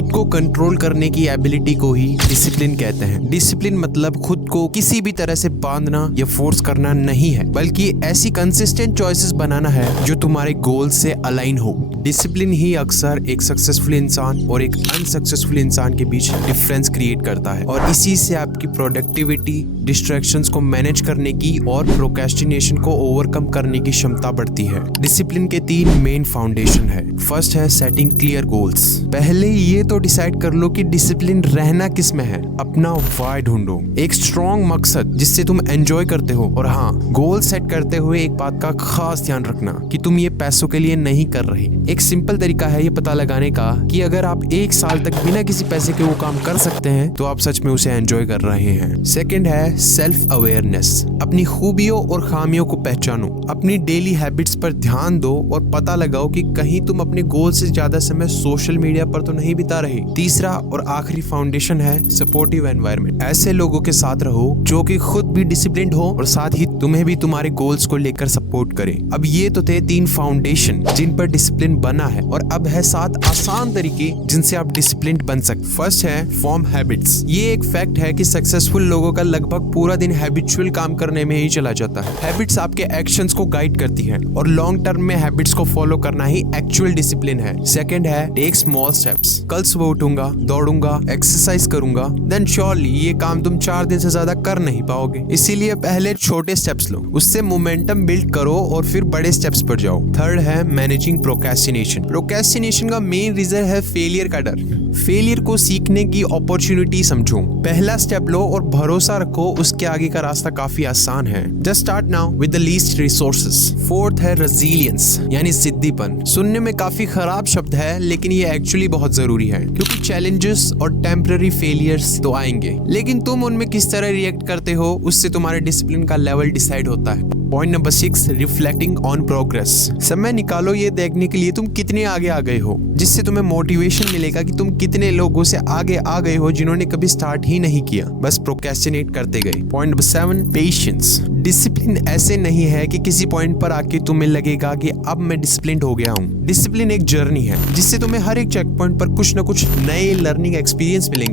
खुद को कंट्रोल करने की एबिलिटी को ही डिसिप्लिन कहते हैं। डिसिप्लिन मतलब खुद को किसी भी तरह से बांधना या फोर्स करना नहीं है, बल्कि ऐसी कंसिस्टेंट चॉइसेस बनाना है जो तुम्हारे गोल से अलाइन हो। डिसिप्लिन ही अक्सर एक सक्सेसफुल इंसान और एक अनसक्सेसफुल इंसान के बीच डिफरेंस क्रिएट करता है, और इसी से आपकी प्रोडक्टिविटी, डिस्ट्रैक्शंस को मैनेज करने की और प्रोक्रेस्टिनेशन को ओवरकम करने की क्षमता बढ़ती है। डिसिप्लिन के 3 मेन फाउंडेशन है। फर्स्ट है सेटिंग क्लियर गोल्स। पहले ये तो डिसाइड कर लो कि डिसिप्लिन रहना किस में है। अपना व्हाई ढूंढो, एक स्ट्रॉन्ग मकसद जिससे तुम एंजॉय करते हो। और हाँ, गोल सेट करते हुए एक बात का खास ध्यान रखना कि तुम ये पैसों के लिए नहीं कर रहे। एक सिंपल तरीका है ये पता लगाने का कि अगर आप 1 साल तक बिना किसी पैसे के वो काम कर सकते हैं तो आप सच में उसे एंजॉय कर रहे हैं। सेकंड है सेल्फ अवेयरनेस। अपनी खूबियों और खामियों को पहचानो, अपनी डेली हैबिट्स पर ध्यान दो और पता लगाओ कि कहीं तुम अपने गोल से ज्यादा समय सोशल मीडिया पर तो नहीं बिता रहे। तीसरा और आखिरी फाउंडेशन है सपोर्टिव एनवायरनमेंट। ऐसे लोगों के साथ रहो जो कि खुद भी डिसिप्लिन्ड हो और साथ ही तुम्हें भी तुम्हारे गोल्स को लेकर सपोर्ट करे। अब ये तो थे 3 फाउंडेशन जिन पर डिसिप्लिन बना है, और अब है 7 आसान तरीके जिनसे आप डिसिप्लिन्ड बन सकते। फर्स्ट है फॉर्म हैबिट्स। ये एक फैक्ट है कि सक्सेसफुल लोगों का लगभग पूरा दिन हैबिचुअल काम करने में ही चला जाता है। हैबिट्स आपके एक्शंस को गाइड करती है और लॉन्ग टर्म में हैबिट्स को फॉलो करना ही एक्चुअल डिसिप्लिन है। सेकंड है टेक स्मॉल स्टेप्स। कल सुबह उठूंगा, दौड़ूंगा, एक्सरसाइज करूंगा, देन श्योरली ये काम तुम 4 दिन से ज्यादा कर नहीं पाओगे। इसीलिए पहले छोटे स्टेप्स लो, उससे मोमेंटम बिल्ड करो और फिर बड़े स्टेप्स पर जाओ। थर्ड है मैनेजिंग प्रोक्रेस्टिनेशन। प्रोक्रेस्टिनेशन का मेन रीजन है फेलियर का डर। फेलियर को सीखने की अपॉर्चुनिटी समझो। पहला स्टेप लो और भरोसा रखो, उसके आगे का रास्ता काफी आसान है। Just start now with the least resources. Fourth है रेजिलियंस, यानी जिद्दीपन। सुनने में काफी खराब शब्द है, लेकिन ये एक्चुअली बहुत जरूरी है, क्योंकि चैलेंजेस और टेम्पररी फेलियर्स तो आएंगे, लेकिन तुम उनमें किस तरह रिएक्ट करते हो उससे तुम्हारे डिसिप्लिन का लेवल डिसाइड होता है। Point number 6, reflecting on progress. समय निकालो ये देखने के लिए तुम कितने आगे आ गए हो, जिससे तुम्हें मोटिवेशन मिलेगा कि तुम कितने लोगों से आगे आ गए हो जिन्होंने कभी स्टार्ट ही नहीं किया, बस प्रोक्रेस्टिनेट करते गए। Point number 7, patience. डिसिप्लिन ऐसे नहीं है कि किसी पॉइंट पर आके तुम्हें लगेगा कि अब मैं डिसिप्लिन्ड हो गया हूँ। डिसिप्लिन एक जर्नी है जिससे तुम्हें हर एक चेक पॉइंट पर कुछ न कुछ नए लर्निंग एक्सपीरियंस मिलेंगे।